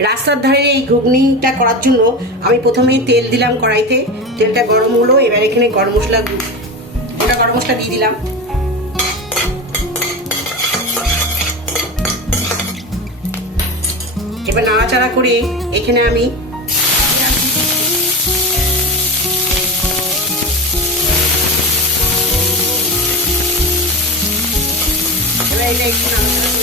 রাস্তার ধারে এই ঘুগনিটা করার জন্য আমি প্রথমেই তেল দিলাম কড়াইতে, তেলটা গরম হলো। এবার এখানে গরম মশলা, গোটা গরম মশলা দিয়ে দিলাম। এবার নাড়াচাড়া করে এখানে আমি একটু নাড়াচাড়া করে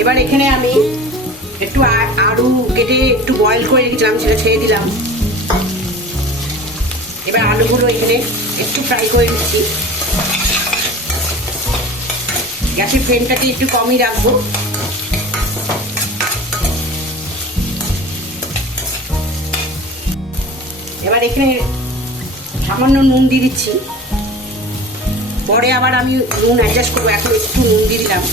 এবার এখানে আমি একটু আলু কেটে একটু বয়েল করে রেখেছিলাম, সেটা ছেড়ে দিলাম। এবার আলুগুলো এখানে একটু ফ্রাই করে নিচ্ছি। গ্যাসের ফ্লেমটাকে একটু কমই রাখবো। এবার এখানে সামান্য নুন দিয়ে দিচ্ছি, পরে আবার আমি নুন অ্যাডজাস্ট করবো, এখন একটু নুন দিয়ে দিলাম।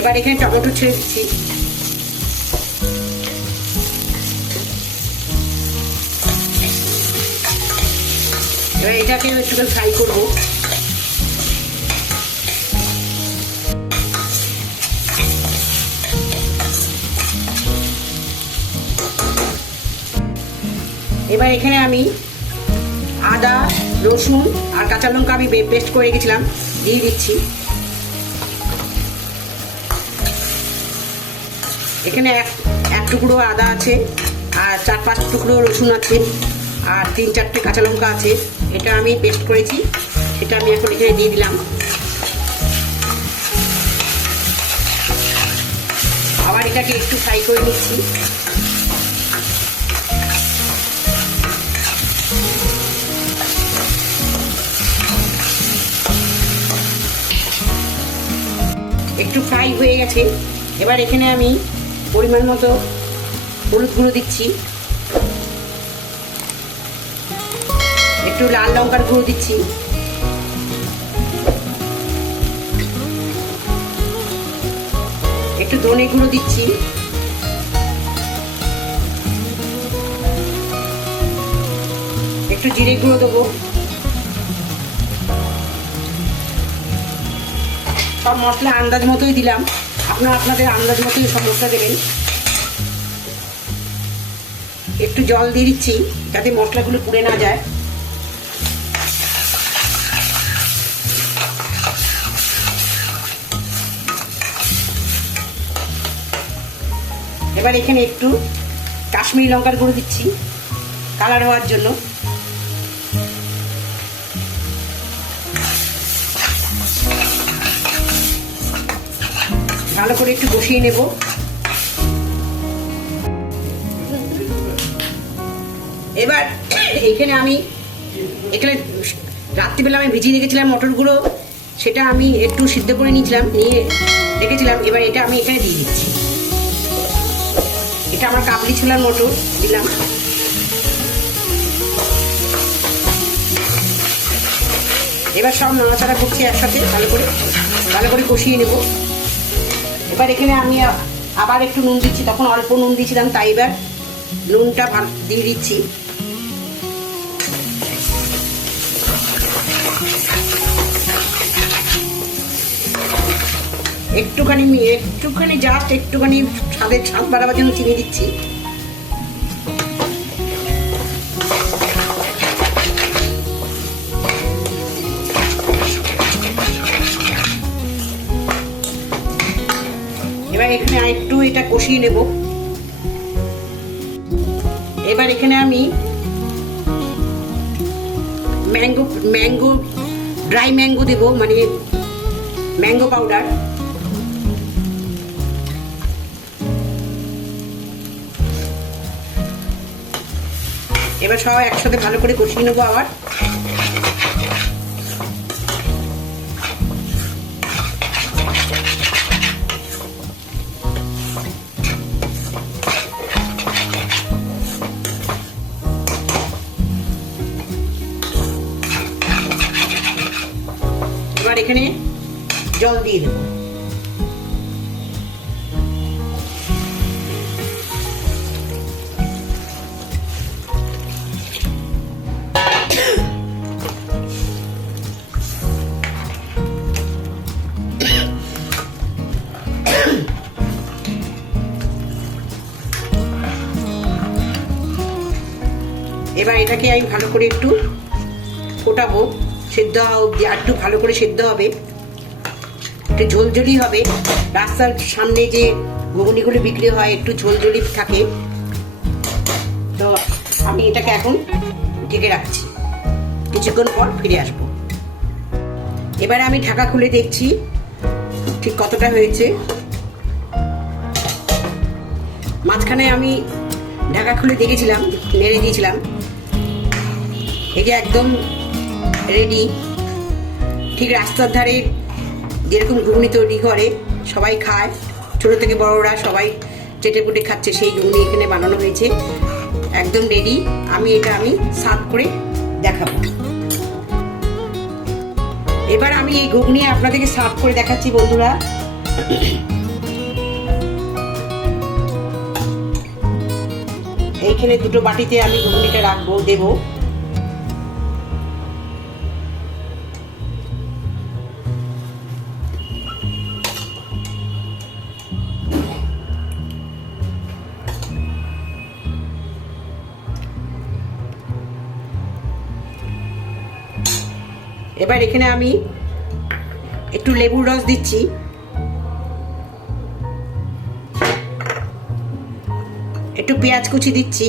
এবার এখানে টমেটো ছেড়ে দিচ্ছি। এবার এটাকে একটু ফ্রাই করবো। এবার এখানে আমি আদা, রসুন আর কাঁচা লঙ্কা আমি পেস্ট করে রেখেছিলাম, দিয়ে দিচ্ছি। এখানে এক টুকরো আদা আছে, আর 4-5 টুকরো রসুন আছে, আর 3-4টে কাঁচা লঙ্কা আছে। এটা আমি পেস্ট করেছি, সেটা আমি এখন এখানে দিয়ে দিলাম। আবার এটাকে একটু ফ্রাই করে নিচ্ছি। একটু ফ্রাই হয়ে গেছে। এবার এখানে আমি পরিমাণ মতো হলুদ গুঁড়ো দিচ্ছি, একটু লাল লঙ্কার গুঁড়ো দিচ্ছি, একটু ধনে গুঁড়ো দিচ্ছি, একটু জিরে গুঁড়ো দেবো। সব মশলা আন্দাজ মতোই দিলাম, আপনারা আপনাদের আন্দাজ মতোই সব মশলা দেবেন। একটু জল দিয়ে দিচ্ছি যাতে মশলাগুলো পুড়ে না যায়। এবার এখানে একটু কাশ্মীরি লঙ্কার গুঁড়ো দিচ্ছি কালার হওয়ার জন্য। ভালো করে একটু কষিয়ে নেব। এবার এখানে রাত্রিবেলা আমি ভিজিয়ে রেখেছিলাম মটরগুলো, সেটা আমি একটু সিদ্ধ করে নিয়ে রেখেছিলাম। এবার এটা আমি এখানে দিয়ে দিচ্ছি। এটা আমার কাবলি ছোলার মটর দিলাম। এবার সব নাড়াচাড়া করছি একসাথে, ভালো করে কষিয়ে নেব। এবার এখানে আমি আবার একটু নুন দিচ্ছি, তখন অল্প নুন দিয়েছিলাম, তাই এবার নুনটা দিয়ে দিচ্ছি। একটুখানি জাস্ট একটুখানি স্বাদ বাড়াবার জন্য চিনি দিচ্ছি। এবার এখানে আরেকটু এটা কষিয়ে নেব। এবার এখানে আমি ড্রাই ম্যাঙ্গো দেবো, মানে ম্যাঙ্গো পাউডার। এবার সব একসাথে ভালো করে কষিয়ে নেবো আবার। এবার এখানে জল দিয়ে দেবো। এবার এটাকে আমি ভালো করে একটু ফোটাবো, সেদ্ধ হওয়া অবধি। আর একটু ভালো করে সেদ্ধ হবে, একটু ঝোলঝোলি হবে। রাস্তার সামনে যে ঘুগনিগুলো বিক্রি হয় একটু ঝোলঝোলি থাকে। তো আমি এটাকে এখন ঢেকে রাখছি, কিছুক্ষণ পর ফিরে আসবো। এবারে আমি ঢাকা খুলে দেখছি ঠিক কতটা হয়েছে। মাঝখানে আমি ঢাকা খুলে দেখেছিলাম, নেড়ে দিয়েছিলাম। এই যে একদম রেডি, ঠিক রাস্তার ধারে যেরকম ঘুগনি তৈরি করে সবাই খায়, ছোটো থেকে বড়রা সবাই চেটে পুটে খাচ্ছে, সেই ঘুগনি এখানে বানানো হয়েছে, একদম রেডি। আমি সার্ভ করে দেখাবো। এবার আমি এই ঘুগনি আপনাদেরকে সার্ভ করে দেখাচ্ছি বন্ধুরা। এইখানে দুটো বাটিতে আমি ঘুগনিটা রাখবো, দেবো। এবার এখানে আমি একটু লেবুর রস দিচ্ছি, একটু পেঁয়াজ কুচি দিচ্ছি,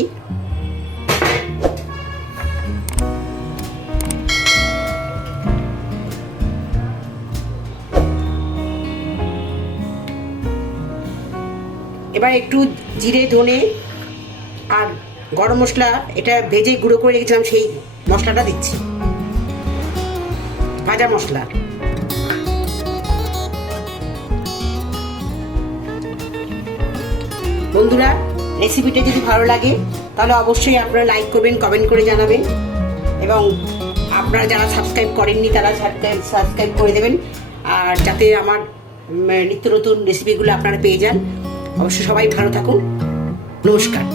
এবার একটু জিরে ধনে আর গরম মশলা, এটা ভেজে গুঁড়ো করে রেখেছিলাম, সেই মশলাটা দিচ্ছি, ভাজা মশলা। বন্ধুরা, রেসিপিটা যদি ভালো লাগে তাহলে অবশ্যই আপনারা লাইক করবেন, কমেন্ট করে জানাবেন, এবং আপনারা যারা সাবস্ক্রাইব করেননি তারা সাবস্ক্রাইব করে দেবেন, আর যাতে আমার নিত্য নতুন রেসিপিগুলো আপনারা পেয়ে যান। অবশ্যই সবাই ভালো থাকুন। নমস্কার।